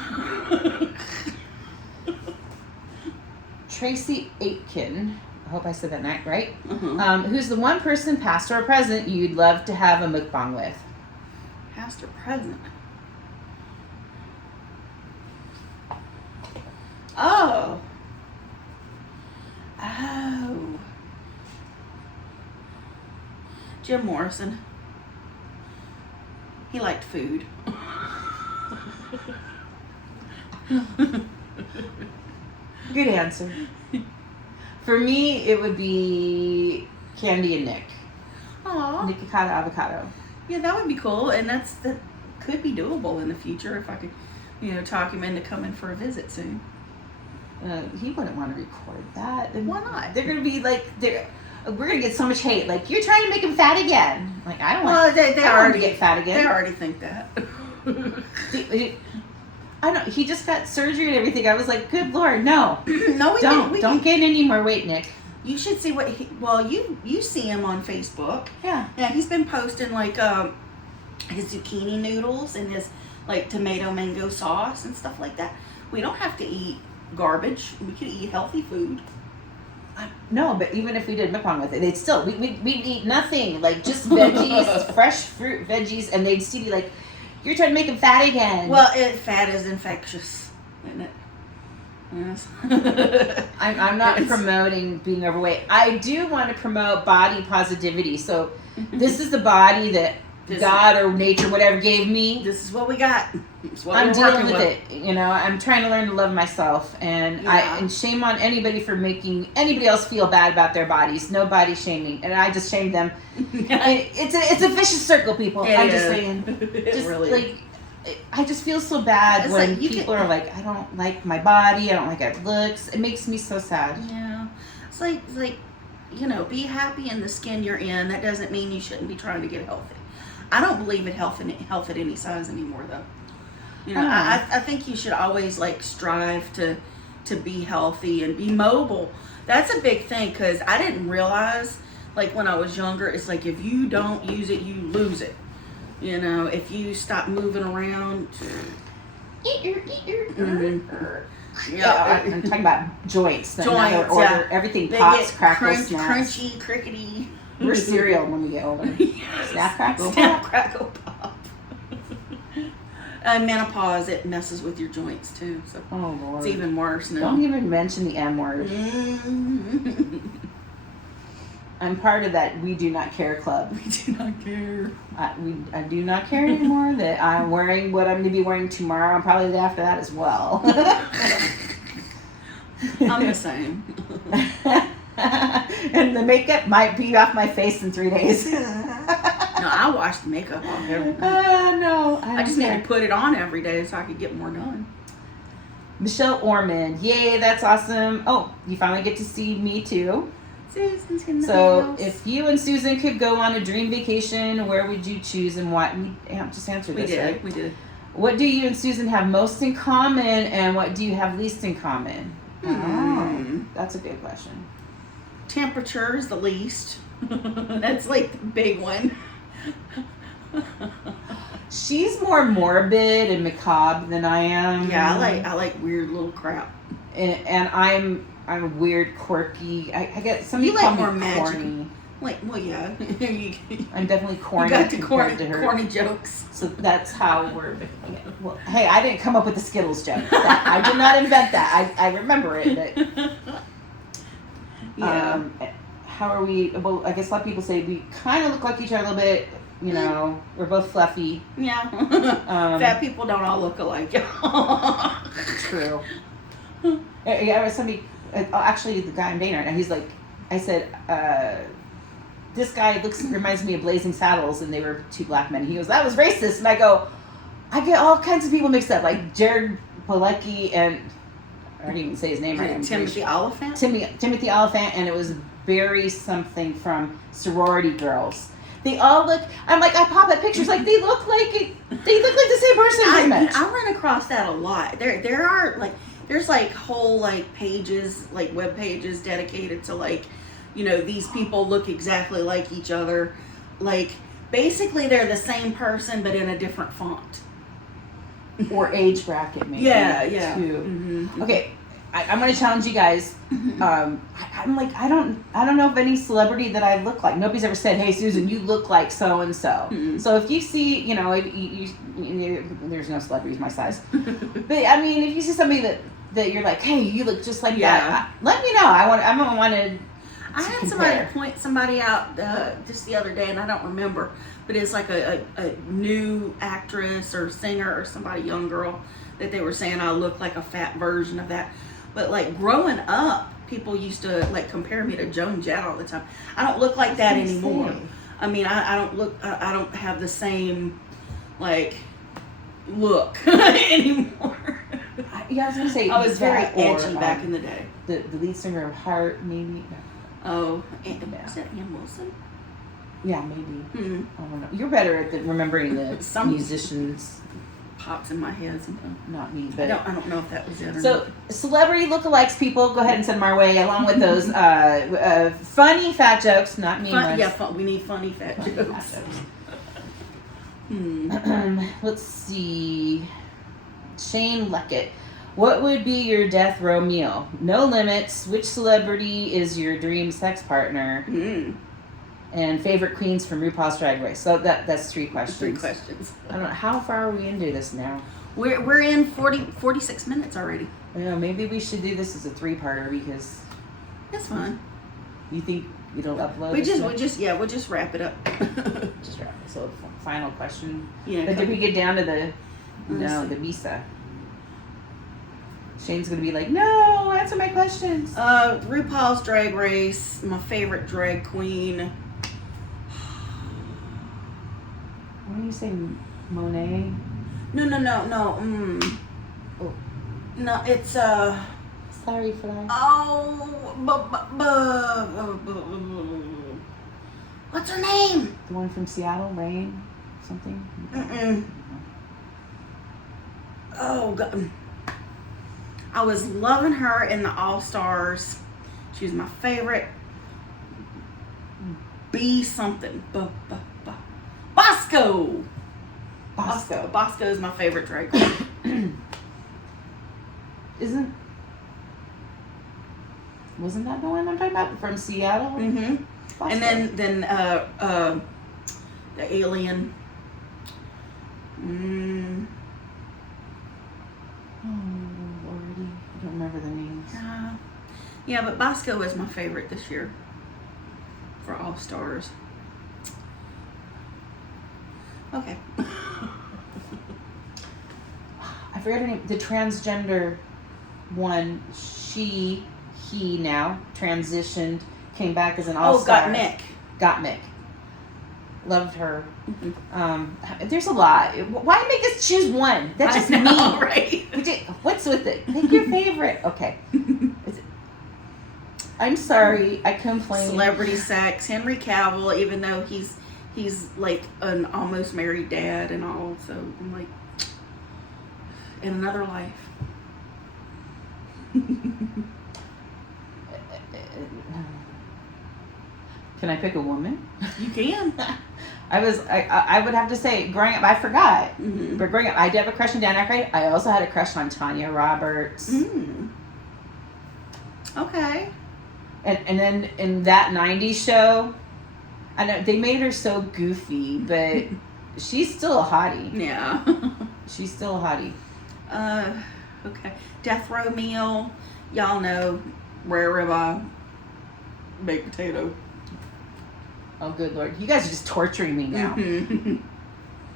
Tracy Aitken, I hope I said that right. Mm-hmm. Who's the one person, past or present, you'd love to have a mukbang with? Past or present? Oh. Jim Morrison. He liked food. Good answer. For me, it would be Candy and Nick. Aw. Nikocado avocado. Yeah, that would be cool, and that could be doable in the future if I could, talk him into coming for a visit soon. He wouldn't want to record that. And Why not? They're gonna be like, we're gonna get so much hate. Like, you're trying to make him fat again. Like, I don't want. Well, they I don't want to get fat again. They already think that. I don't. He just got surgery and everything. I was like, good Lord, no. No, we don't gain any more weight, Nick. You should see what you see him on Facebook. Yeah. Yeah, he's been posting like his zucchini noodles and his like tomato mango sauce and stuff like that. We don't have to eat garbage. We could eat healthy food. No, but even if we did mukbang with it, they'd still we'd eat nothing, like just veggies, fresh fruit, veggies, and they'd still be like, "You're trying to make him fat again." Well, fat is infectious, isn't it? Yes. I'm not promoting being overweight. I do want to promote body positivity. So this is the body that God or nature, whatever, gave me. This is what we got. I'm dealing with it. I'm trying to learn to love myself, and and shame on anybody for making anybody else feel bad about their bodies. No body shaming, and I just shame them. It's a vicious circle, people. I'm just saying. It really like. I just feel so bad when people are like, I don't like my body, I don't like how it looks. It makes me so sad. Yeah. It's like be happy in the skin you're in. That doesn't mean you shouldn't be trying to get healthy. I don't believe in health at any size anymore, though. I think you should always like strive to be healthy and be mobile. That's a big thing, because I didn't realize, like when I was younger, it's like if you don't use it, you lose it. If you stop moving around. Mm-hmm. Yeah, I'm talking about joints. Order. Everything pops, crackles, snaps. Crunchy, crickety. We're cereal when we get older. Yes. Snap, crackle, Snap, crackle, pop. Menopause, it messes with your joints too. So oh Lord, it's even worse now. Don't even mention the M word. I'm part of that We Do Not Care club. We do not care. I do not care anymore that I'm wearing what I'm going to be wearing tomorrow and probably the day after that as well. I'm the same. And the makeup might be off my face in 3 days. No, I wash the makeup off every day. No. I just need to put it on every day so I could get more done. Michelle Orman. Yay, that's awesome. Oh, you finally get to see me too. Susan's in the So house. if you and Susan could go on a dream vacation, where would you choose and why? We just answered this, right? We did. What do you and Susan have most in common, and what do you have least in common? Oh, that's a good question. Temperature is the least. That's like the big one. She's more morbid and macabre than I am. Yeah, I like weird little crap. And I'm weird, quirky. I get somebody You call like me more magic. corny. Like, well, yeah. I'm definitely corny. You got the compared to her. corny jokes. So that's how we're. Well, hey, I didn't come up with the Skittles joke. I did not invent that. I remember it, but. Yeah. How are we? Well, I guess a lot of people say we kind of look like each other a little bit. We're both fluffy. Yeah. Fat people don't all look alike. True. Yeah, somebody. Actually, the guy I'm dating right now, he's like, I said, this guy reminds me of Blazing Saddles, and they were two black men. He goes, that was racist, and I go, I get all kinds of people mixed up, like Jared Padalecki and I don't even say his name right. Timothy Oliphant. Timothy Oliphant, and it was Barry something from Sorority Girls. They all look. I'm like, I pop up pictures like they look like the same person pretty much. I run across that a lot. There are like. There's like whole like pages, like web pages dedicated to like, these people look exactly like each other. Like basically they're the same person but in a different font. Or age bracket maybe. Yeah. Too. Mm-hmm. Okay, I'm gonna challenge you guys. I'm like, I don't know of any celebrity that I look like. Nobody's ever said, hey Susan, you look like so and so. So if you see, there's no celebrities my size. But I mean, if you see somebody that you're like, hey, you look just like that, let me know. I'm gonna want to. I had somebody point somebody out just the other day, and I don't remember, but it's like a new actress or singer or somebody, young girl, that they were saying I look like a fat version of that. But like growing up, people used to like compare me to Joan Jett all the time. I don't look like that anymore. I mean, I don't look. I don't have the same like look anymore. Yeah, I was gonna say I was very that or, edgy back in the day. The lead singer of Heart, maybe. Oh, is that Ann Wilson? Yeah, maybe. Hmm. I don't know. You're better at remembering the Some musicians. Pops in my head sometimes. Not me, I but don't know if that was it or so not. celebrity lookalikes, people, go ahead and send them our way, along with those funny fat jokes. Not me. We need funny fat Funny jokes. fat jokes. Hmm. Let's see. Shane Leckett. What would be your death row meal? No limits. Which celebrity is your dream sex partner? Mm. And favorite queens from RuPaul's Drag Race. So that's 3 questions. 3 questions. I don't know. How far are we into this now? We're in 46 minutes already. Yeah, maybe we should do this as a 3-parter because That's fine. you think it'll upload. We'll just wrap it up. Just wrap it. So final question. Yeah. But did we get down to the Let's the visa? Shane's gonna be like, no, answer my questions. RuPaul's Drag Race, my favorite drag queen. What do you say, Monet? No. Oh. No, it's Sorry, Fly. what's her name? The one from Seattle, Rain, something. Mm-mm. Oh God. I was loving her in the All Stars. She was my favorite. B something. Bosco. Bosco is my favorite drag queen. Wasn't that the one I'm talking about from Seattle? Mm-hmm. Bosco. And then the alien. Oh Lordy, I don't remember the names. Yeah, but Bosco is my favorite this year for All Stars. Okay. I forget her name. The transgender one. He now transitioned, came back as an all-star. Got Mick. Loved her. Mm-hmm. There's a lot. Why make us choose one? That's just I know, me. right? What's with it? Pick your favorite. Okay. I'm sorry. I complain. Celebrity sex. Henry Cavill, even though he's like an almost married dad and all, so I'm like, in another life. Can I pick a woman? You can. I would have to say, growing up, I forgot. Mm-hmm. But growing up, I did have a crush on Dan Aykroyd. I also had a crush on Tanya Roberts. Mm. Okay. And then in that 90s show, I know they made her so goofy, but she's still a hottie. Yeah. She's still a hottie. Okay. Death row meal. Y'all know rare ribeye, baked potato. Oh, good Lord. You guys are just torturing me now. Mm-hmm.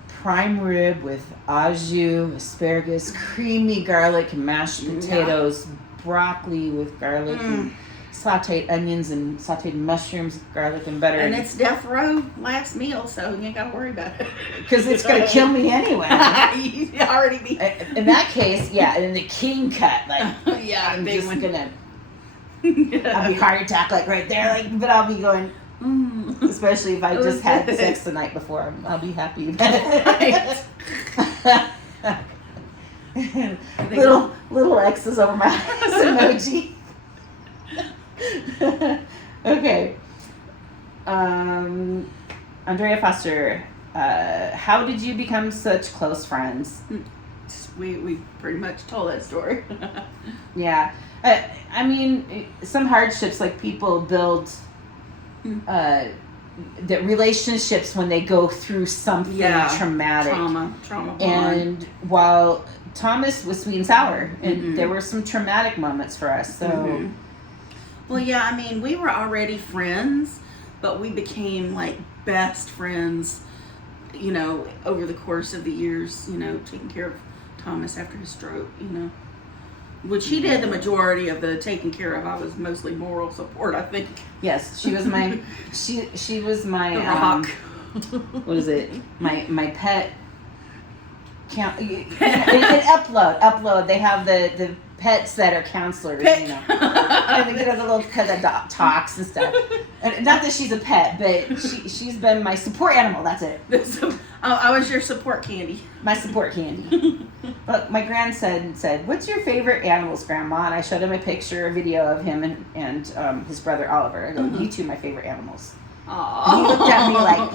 Prime rib with au jus, asparagus, creamy garlic, mashed potatoes, broccoli with garlic, and sauteed onions and sauteed mushrooms, garlic and butter. And it's death row last meal, so you ain't got to worry about it. Because it's going to kill me anyway. You already be. In that case, yeah, and the king cut, like, Yeah, I'm big just one. going to, I'll be heart attack, like, right there, like, but I'll be going, especially if I just had sex the night before, I'll be happy about it. little X's over my eyes emoji. Okay. Andrea Foster, how did you become such close friends? We pretty much told that story. Yeah. I mean, some hardships, like people build the relationships when they go through something traumatic. Trauma bond. And while Thomas was sweet and sour, and there were some traumatic moments for us. So, well, yeah, I mean, we were already friends, but we became like best friends, you know, over the course of the years, you know, taking care of Thomas after his stroke, you know. Which she did the majority of the taking care of. I was mostly moral support, I think. Yes, she was my she was my The rock. What is it? My pet count. Upload. They have the pets that are counselors, you know, and they get a little pet that talks and stuff. And not that she's a pet, but she's been my support animal. That's it. I was your support candy. My support candy. But my grandson said, "What's your favorite animals, Grandma?" And I showed him a picture, a video of him and his brother Oliver. I go, "You two, my favorite animals." Aww. And he looked at me like,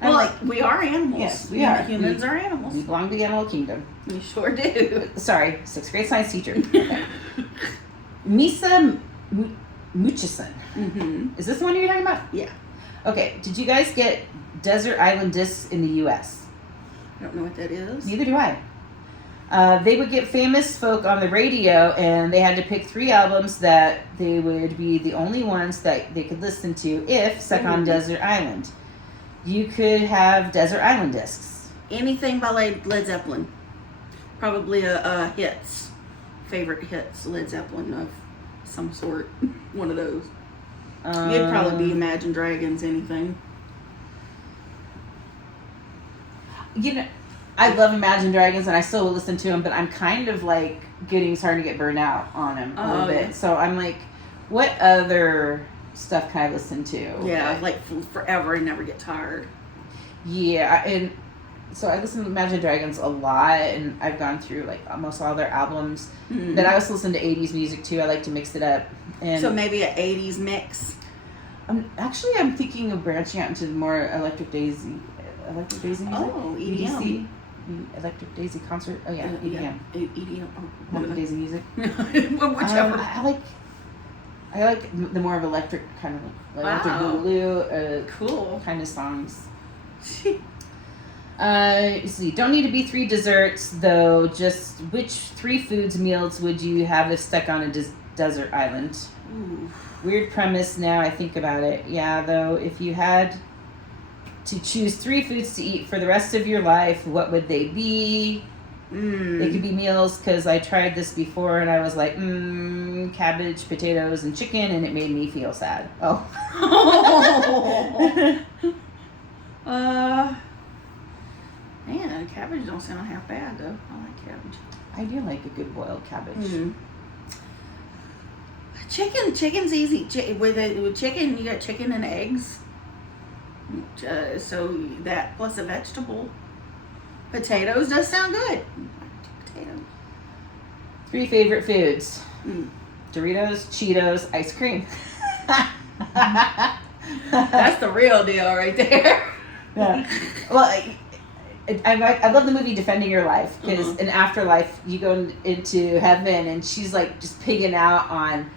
well, like, we are animals. Yes, we are. Humans are animals. We belong to the animal kingdom. We sure do. Sorry, 6th grade science teacher. Misa Mutchison. Mm-hmm. Is this the one you're talking about? Yeah. Okay, did you guys get Desert Island Discs in the U.S.? I don't know what that is. Neither do I. They would get famous folk on the radio, and they had to pick 3 albums that they would be the only ones that they could listen to if stuck on Desert Island. You could have Desert Island discs. Anything by Led Zeppelin. Probably a hits. Favorite hits, Led Zeppelin of some sort. One of those. It'd probably be Imagine Dragons, anything. You know, I love Imagine Dragons, and I still will listen to them, but I'm kind of like starting to get burned out on them a little bit. Yeah. So I'm like, what other stuff can I listen to? Yeah, like forever and never get tired. Yeah, and so I listen to Imagine Dragons a lot, and I've gone through like almost all their albums. Mm-hmm. But I also listen to 80s music too. I like to mix it up. And So maybe an 80s mix. I'm thinking of branching out into more Electric Daisy music. Oh, EDM. EDC, Electric Daisy concert. Oh yeah, EDM. EDM. Electric Daisy music. Whichever. I like the more of electric kind of electric Wow. boogaloo Cool. kind of songs. Let's see. Don't need to be 3 desserts though. Just which 3 foods meals would you have if stuck on a desert island? Ooh. Weird premise now I think about it. Yeah, though, if you had to choose 3 foods to eat for the rest of your life, what would they be? They could be meals, because I tried this before and I was like, cabbage, potatoes, and chicken, and it made me feel sad. Oh. Man, cabbage don't sound half bad though. I like cabbage. I do like a good boiled cabbage. Mm. Chicken's easy. With chicken, you got chicken and eggs. So that plus a vegetable. Potatoes does sound good. Potatoes. 3 favorite foods. Mm. Doritos, Cheetos, ice cream. That's the real deal right there. Yeah. Well, I love the movie Defending Your Life, because in Afterlife you go into heaven and she's like just pigging out on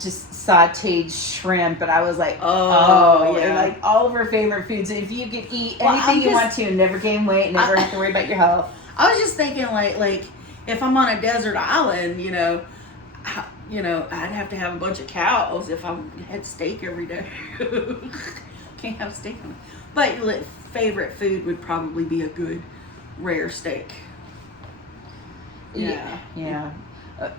just sauteed shrimp, and I was like, yeah. and like all of her favorite foods. If you could eat anything you want to and never gain weight, never have to worry about your health. I was just thinking like if I'm on a desert island, I'd have to have a bunch of cows if I had steak every day. Can't have steak on it. But favorite food would probably be a good rare steak. Yeah.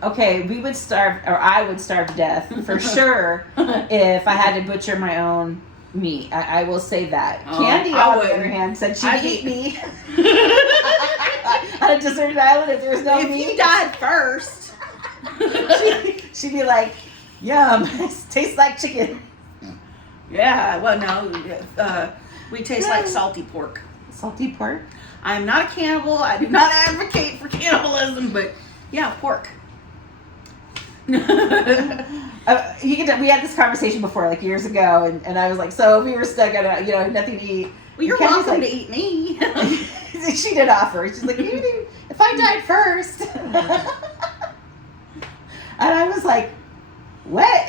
Okay, we would starve, or I would starve to death for sure if I had to butcher my own meat. I will say that. Candy, on the other hand, said she'd eat me on a desert island if there was no meat. If you died first, she'd be like, "Yum, tastes like chicken." Yeah. Well, no, we taste like salty pork. Salty pork. I am not a cannibal. I do not advocate for cannibalism, but yeah, pork. We had this conversation before, like years ago, and I was like, so if we were stuck on nothing to eat. Well, you're welcome to eat me. She did offer. She's like, if I died first. And I was like, what?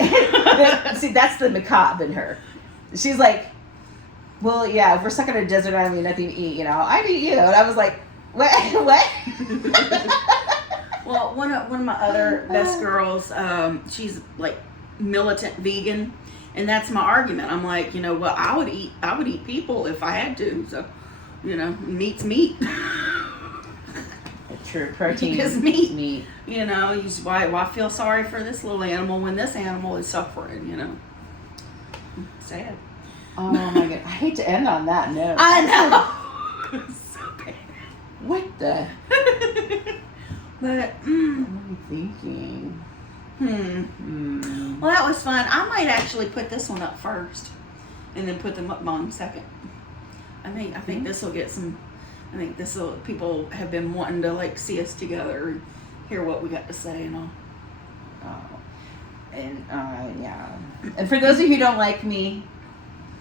See, that's the macabre in her. She's like, well, yeah, if we're stuck on a desert island and nothing to eat, I'd eat you. And I was like, what? Well, one of my other best girls, she's like militant vegan, and that's my argument. I'm like, well, I would eat people if I had to. So, meat's meat. True. Protein. Because meat. Meat. You know, why feel sorry for this little animal when this animal is suffering, you know? Sad. Oh my god. I hate to end on that note. I know. So bad. What the? But, What am I thinking? Well, that was fun. I might actually put this one up first and then put the mukbang second. I think this will get some, people have been wanting to like see us together and hear what we got to say and all. Oh. And, yeah. And for those of you who don't like me,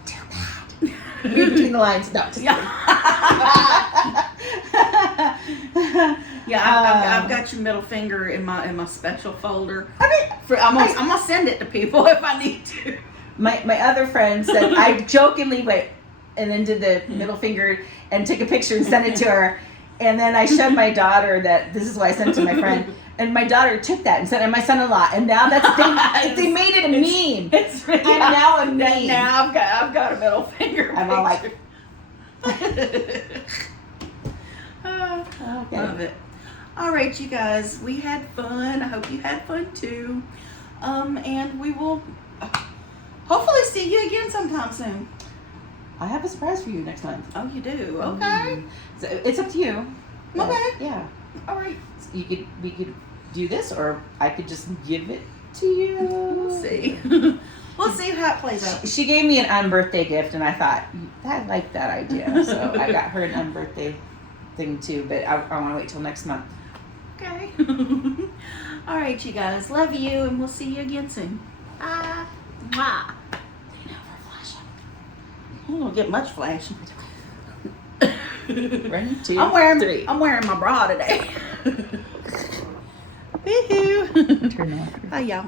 too bad. Read between the lines. No, just Yeah, I've got your middle finger in my special folder. I'm gonna send it to people if I need to. My other friend said I jokingly went and then did the middle finger and took a picture and sent it to her, and then I showed my daughter that this is why I sent it to my friend, and my daughter took that and sent it to my son-in-law, and now they made it a meme. It's really, I'm now a meme. Now I've got a middle finger. I'm all like, okay. Love it. All right, you guys, we had fun. I hope you had fun too. And we will hopefully see you again sometime soon. I have a surprise for you next month. Oh, you do? Okay. So it's up to you. Okay. Yeah. All right. We could do this, or I could just give it to you. We'll see. We'll see how it plays out. She gave me an unbirthday gift, and I thought, I like that idea. So I got her an unbirthday thing too, but I want to wait till next month. Okay. All right, you guys. Love you, and we'll see you again soon. Bye. Mwah. I don't get much flashing. Ready? 2, I'm wearing 3. I'm wearing my bra today. Woohoo! Turn off. Bye, y'all.